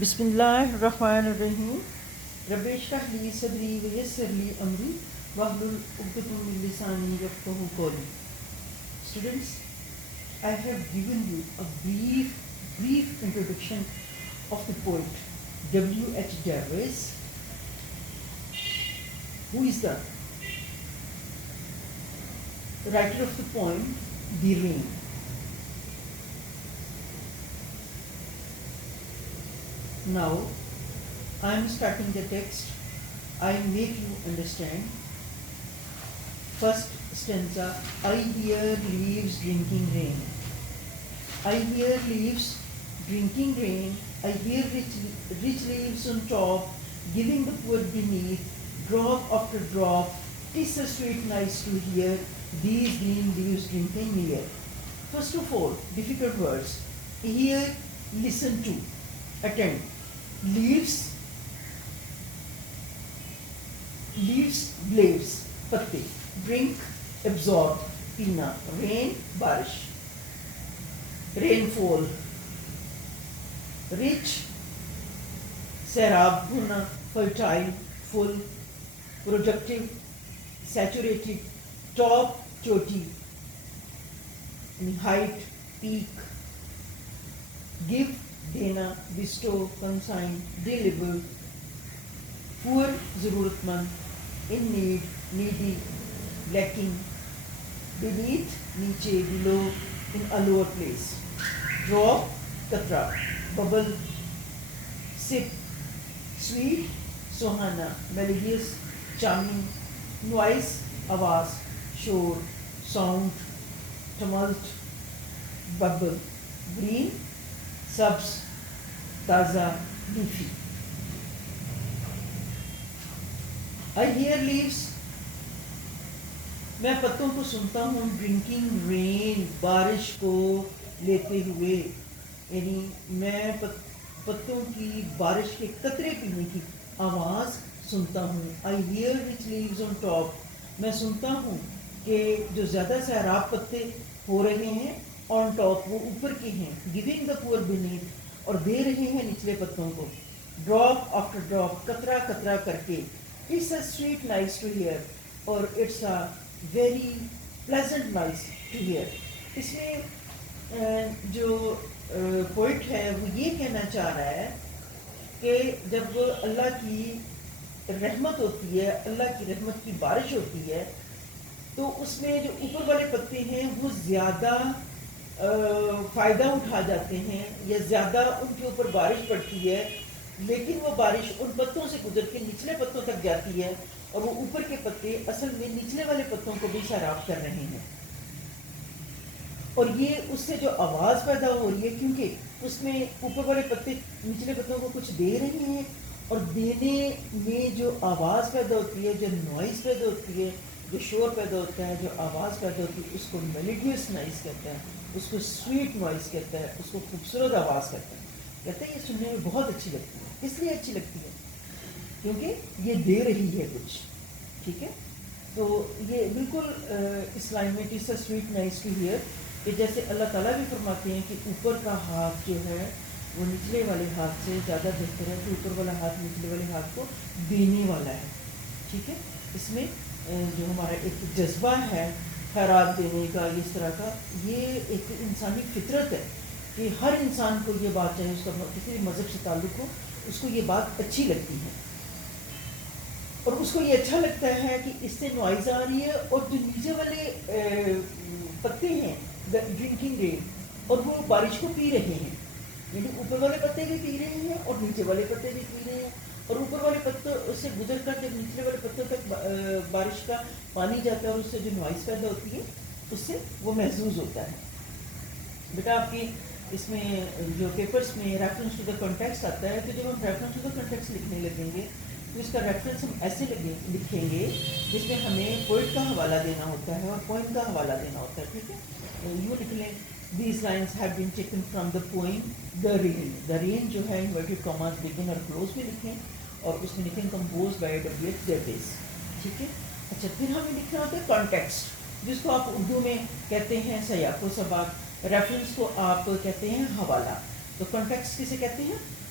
بسم اللہ الرحمن الرحیم. رب اشرح لی صدری ویسر لی امری واحلل عقدۃ من لسانی یفقہوا قولی. Students, I have given you a brief introduction of the poet W.H. Davis, who is the writer of the poem The Rain. Now, I am starting the text. I make you understand. First stanza. I hear leaves drinking rain. I hear leaves drinking rain. I hear rich leaves on top, giving the poor beneath, drop after drop. 'Tis so sweet, nice to hear these green leaves drinking near. First of all, difficult words. Hear, listen to, attend. Leaves, blades, پتے. Drink, absorb, پینا. Rain, بارش. Rainfall. Rich, سیراب ہونا. Fertile, full. Productive, saturated. Top, چوٹی. Height, peak. Give, دینا. Bestow, consign, deliver. Poor, ضرورت مند. In need, needy, lacking. Beneath, نیچے. Below, in a lower place. Drop, قطرہ. Bubble, sip. Sweet, سہانا. Melodious, charming. Noise, آواز. شور, sound. Tumult, bubble. Green, سبز, تازہ, leafy. I hear leaves. میں پتوں کو سنتا ہوں. Drinking rain, بارش کو لیتے ہوئے. یعنی میں پتوں کی بارش کے قطرے پینے کی آواز سنتا ہوں. I hear rich leaves on top. میں سنتا ہوں کہ جو زیادہ سیراب پتے ہو رہے ہیں on top, وہ اوپر کے ہیں. Giving the poor beneath, اور دے رہے ہیں نچلے پتوں کو. Drop after drop, قطرہ قطرہ کر کے. It's a sweet nice to hear, اور it's a very pleasant nice to hear. اس میں جو پوئٹ ہے وہ یہ کہنا چاہ رہا ہے کہ جب اللہ کی رحمت ہوتی ہے, اللہ کی رحمت کی بارش ہوتی ہے, تو اس میں جو اوپر والے پتے ہیں وہ زیادہ فائدہ اٹھا جاتے ہیں, یا زیادہ ان کے اوپر بارش پڑتی ہے, لیکن وہ بارش ان پتوں سے گزر کے نچلے پتوں تک جاتی ہے, اور وہ اوپر کے پتے اصل میں نچلے والے پتوں کو بھی سیراب کر رہے ہیں. اور یہ اس سے جو آواز پیدا ہو رہی ہے, کیونکہ اس میں اوپر والے پتے نچلے پتوں کو کچھ دے رہے ہیں, اور دینے میں جو آواز پیدا ہوتی ہے, جو نوائز پیدا ہوتی ہے, جو شور پیدا ہوتا ہے, جو آواز پیدا ہوتی ہے, اس کو میلوڈیس نوائز کہتے ہیں, اس کو سویٹ نوائز کہتا ہے, اس کو خوبصورت آواز کہتے ہیں. کہتے ہیں یہ سننے میں بہت اچھی لگتی ہے. اس لیے اچھی لگتی ہے کیونکہ یہ دے رہی ہے کچھ. ٹھیک ہے, تو یہ بالکل اس لائن میں it's a sweet nice to hear, کہ جیسے اللہ تعالیٰ بھی فرماتے ہیں کہ اوپر کا ہاتھ جو ہے وہ نچلے والے ہاتھ سے زیادہ بہتر ہے, کہ اوپر والا ہاتھ نچلے والے ہاتھ کو دینے والا ہے. ٹھیک ہے, اس میں جو ہمارا ایک جذبہ ہے خیرات دینے کا, اس طرح کا, یہ ایک انسانی فطرت ہے کہ ہر انسان کو یہ بات, چاہے اس کا کسی بھی مذہب سے تعلق ہو, اس کو یہ بات اچھی لگتی ہے, اور اس کو یہ اچھا لگتا ہے کہ اس سے نوائز آ رہی ہے, اور جو نیچے والے پتے ہیں ڈرنکنگ رین, اور وہ بارش کو پی رہے ہیں. یعنی اوپر والے پتے بھی پی رہے ہیں اور نیچے والے پتے بھی پی رہے ہیں, اور اوپر والے پتوں سے گزر کر جب نچلے والے پتوں تک بارش کا پانی جاتا ہے, اور اس سے جو نوائز پیدا ہوتی ہے اس سے وہ محظوظ ہوتا ہے. بیٹا آپ کی اس میں جو پیپرس میں ریفرنس ٹو دا کنٹیکسٹ آتا ہے, تو جب ہم ریفرنس ٹو دا کنٹیکسٹ لکھنے لگیں گے تو اس کا ریفرنس ہم ایسے لکھیں گے جس میں ہمیں پوئٹ کا حوالہ دینا ہوتا ہے اور پوئم کا حوالہ دینا ہوتا ہے. ٹھیک ہے, یوں لکھ لیں These lines have been taken from the poem The Rain. The Rain جو ہے inverted commas begin اور close میں لکھیں, اور اس میں لکھیں composed by W.H. Davis. ٹھیک ہے, اچھا پھر ہمیں لکھنا ہوتا ہے کانٹیکسٹ, جس کو آپ اردو میں کہتے ہیں سیاق و سباق, ریفرنس کو آپ کہتے ہیں حوالہ. تو کانٹیکسٹ کسے کہتے ہیں؟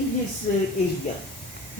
in his area.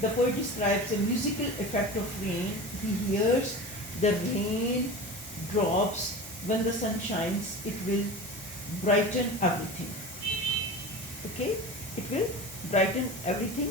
the poet describes a musical effect of rain. He hears the rain drops when the sun shines. It will brighten everything. Okay, it will brighten everything.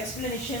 explanation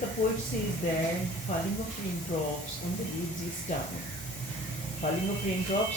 the poet says that falling of raindrops on the leaves is down. Falling of raindrops,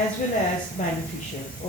as well as beneficial,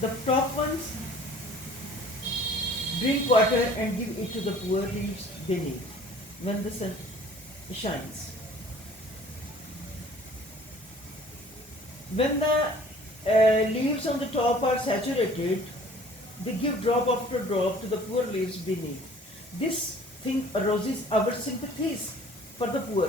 The top ones drink water and give it to the poor leaves beneath when the sun shines. When the leaves on the top are saturated, they give drop after drop to the poor leaves beneath. This thing arouses our sympathies for the poor.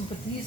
sympathies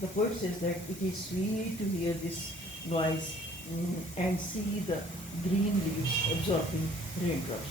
The poet says that it is sweet to hear this noise and see the green leaves absorbing raindrops.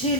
6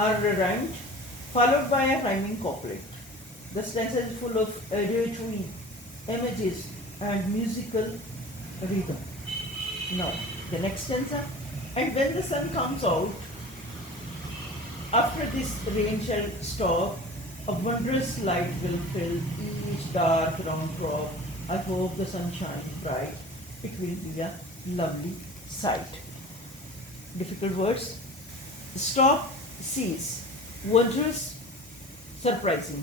Are rhymed, followed by a rhyming couplet. The stanza is full of aleatory images and musical rhythm. Now, the next stanza. And when the sun comes out, after this rain shall stop, a wondrous light will fill each dark round drop. I hope the sun shines bright. It will be a lovely sight. Difficult words. Stop, cease, wondrous, surprising,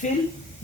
fill,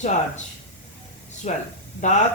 charge, swell, dark,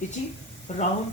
pitchy, round,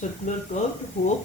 circular, curved, hope,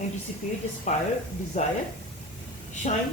anticipate, aspire, desire, shine,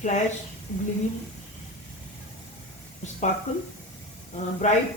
flash, gleam, sparkle, bright,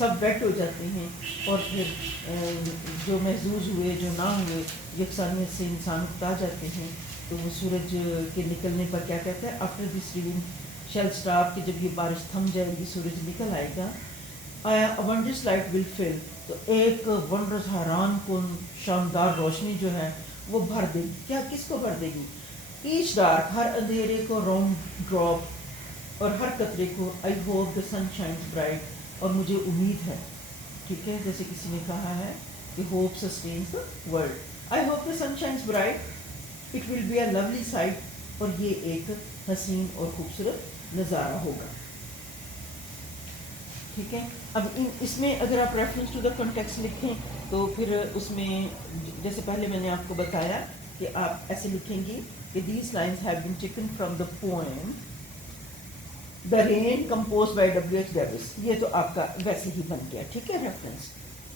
sub wait ہو جاتے ہیں اور پھر جو محظوظ ہوئے جو نہ ہوئے یکسانیت سے انسان اکتا جاتے ہیں. تو وہ سورج کے نکلنے پر کیا کہتا ہے, after this rain shall stop, کہ جب یہ بارش تھم جائے گی سورج نکل آئے گا, ونڈرس لائٹ ول فل, تو ایک ونڈرس حیران کن شاندار روشنی جو ہے وہ بھر دے گی. کیا کس کو بھر دے گی؟ ایچ ڈارک, ہر اندھیرے کو, راؤنڈ ڈراپ, اور ہر قطرے کو. I hope the sun shines bright, اور مجھے امید ہے, ٹھیک ہے, جیسے کسی نے کہا ہے کہ hope sustains the world. I hope the sun shines bright, it will be a lovely sight, اور یہ ایک حسین اور خوبصورت نظارہ ہوگا. ٹھیک ہے. اب اس میں اگر آپ ریفرنس ٹو دا کنٹیکسٹ لکھیں تو پھر اس میں جیسے پہلے میں نے آپ کو بتایا کہ آپ ایسے لکھیں گی کہ these lines have been taken from the poem the rain composed by W.H. Davies. یہ تو آپ کا ویسے ہی بن گیا, ٹھیک ہے, ریفرنس.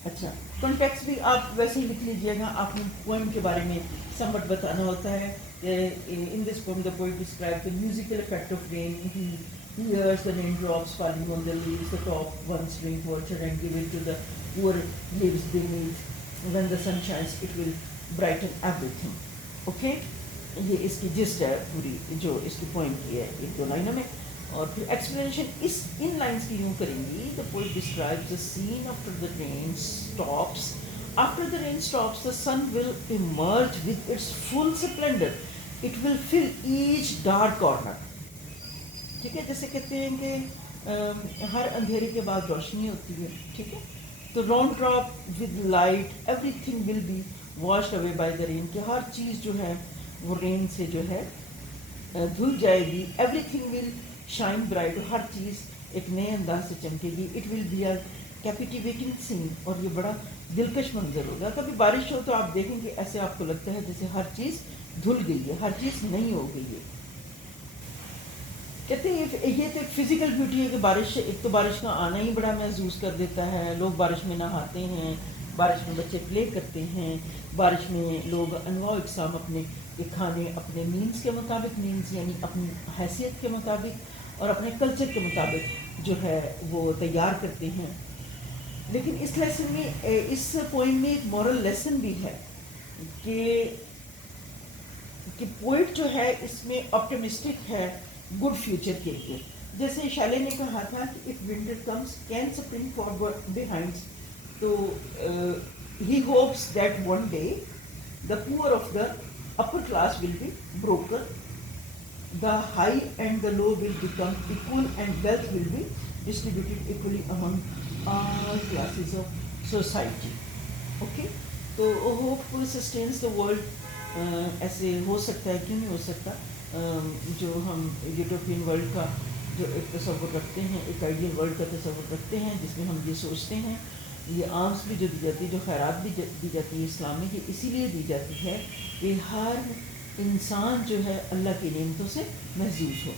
اچھا, کنٹیکسٹ بھی آپ ویسے ہی لکھ لیجیے گا. آپ نے پوئم کے بارے میں سمٹ بتانا ہوتا ہے. In this poem the poet describe the musical effect of rain. He hears the raindrops falling on the leaves, the top ones drink water and give it to the poor lives beneath. When the sun shines, it will brighten everything. Okay? یہ اس کی just ہے پوری جو اس کی point کی ہے ایک دو لائنوں میں. اور پھر ایکسپلینیشن ان لائنس کی یوں کریں گی. The poet describes the scene after the rain stops. After the rain stops, the sun will emerge with its full splendor. It will fill each dark corner. ٹھیک ہے, جیسے کہتے ہیں کہ ہر اندھیرے کے بعد روشنی ہوتی ہے. ٹھیک ہے, تو round drop with light everything will be washed away by the rain, کہ ہر چیز جو ہے وہ رین سے جو ہے دھل جائے گی. Everything will shine bright, ہر چیز ایک نئے انداز سے چمکے گی. It will be a captivating scene, اور یہ بڑا دلکش منظر ہوگا. کبھی بارش ہو تو آپ دیکھیں کہ ایسے آپ کو لگتا ہے جیسے ہر چیز دھل گئی ہے, ہر چیز نئی ہو گئی ہے. کہتے ہیں یہ تو ایک فزیکل بیوٹی ہے کہ بارش سے, ایک تو بارش کا آنا ہی بڑا محسوس کر دیتا ہے. لوگ بارش میں نہاتے ہیں, بارش میں بچے پلے کرتے ہیں, بارش میں لوگ انواع اقسام اپنے کھانے اپنے مینس کے مطابق, مینس یعنی اپنی حیثیت کے مطابق اور اپنے کلچر کے مطابق جو ہے وہ تیار کرتے ہیں. لیکن اس لیسن میں, اس پوئم میں ایک مورل لیسن بھی ہے کہ پوئٹ جو ہے اس میں آپٹمسٹک ہے گڈ فیوچر کے لیے. جیسے شیلے نے کہا تھا کہ if winter comes can spring forward behind, تو he hopes that one day the poor of the upper class will be broken, the high and the low will become equal and wealth will be distributed equally among all classes of society. Okay, تو hope sustains the world. ایسے ہو سکتا ہے, کیوں نہیں ہو سکتا, جو ہم utopian world کا جو ایک تصور رکھتے ہیں, ایک آئیڈیل ورلڈ کا تصور رکھتے ہیں جس میں ہم یہ سوچتے ہیں, یہ آرمس بھی جو دی جاتی ہے, جو خیرات بھی دی جاتی ہے اسلام میں, یہ اسی لیے دی جاتی ہے کہ ہر انسان جو ہے اللہ کی نعمتوں سے محظوظ ہو.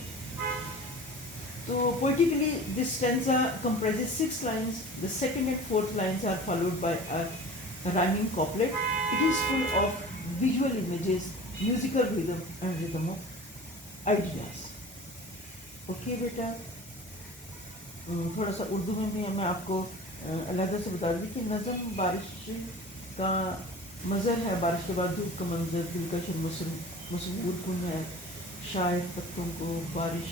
تو poetically this stanza comprises 6 lines. The second and fourth lines are followed by a rhyming couplet. It is full of visual images, musical rhythm and rhythm of ideas. Okay بیٹا, تھوڑا سا اردو میں بھی میں آپ کو علیحدہ سے بتا دوں کہ نظم بارش کا منظر ہے, بارش کے بعد دھوپ کا منظر دلکش اور مسرور کن ہے. شاعر پتوں کو بارش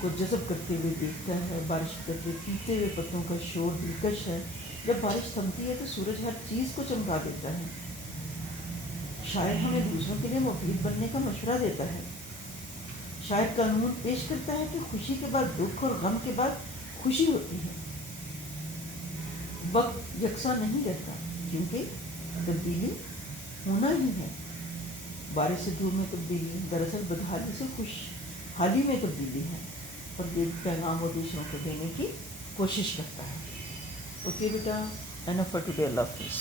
کو جذب کرتے ہوئے دیکھتا ہے, بارش کرتے پیتے ہوئے پتوں کا شور دلکش ہے. جب بارش تھمتی ہے تو سورج ہر چیز کو چمکا دیتا ہے. شاعر ہمیں دوسروں کے لیے مفید بننے کا مشورہ دیتا ہے. شاعر قانون پیش کرتا ہے کہ خوشی کے بعد دکھ اور غم کے بعد خوشی ہوتی ہے. وقت یکساں نہیں رہتا کیونکہ تبدیلی ہونا ہی ہے. بارش سے دھوپ میں تبدیلی دراصل بدحالی سے خوشحالی میں تبدیلی ہے, اور یہ پیغام وہ دوسروں کو دینے کی کوشش کرتا ہے. اوکے بیٹا, اینف فار ٹوڈے, اللہ حافظ.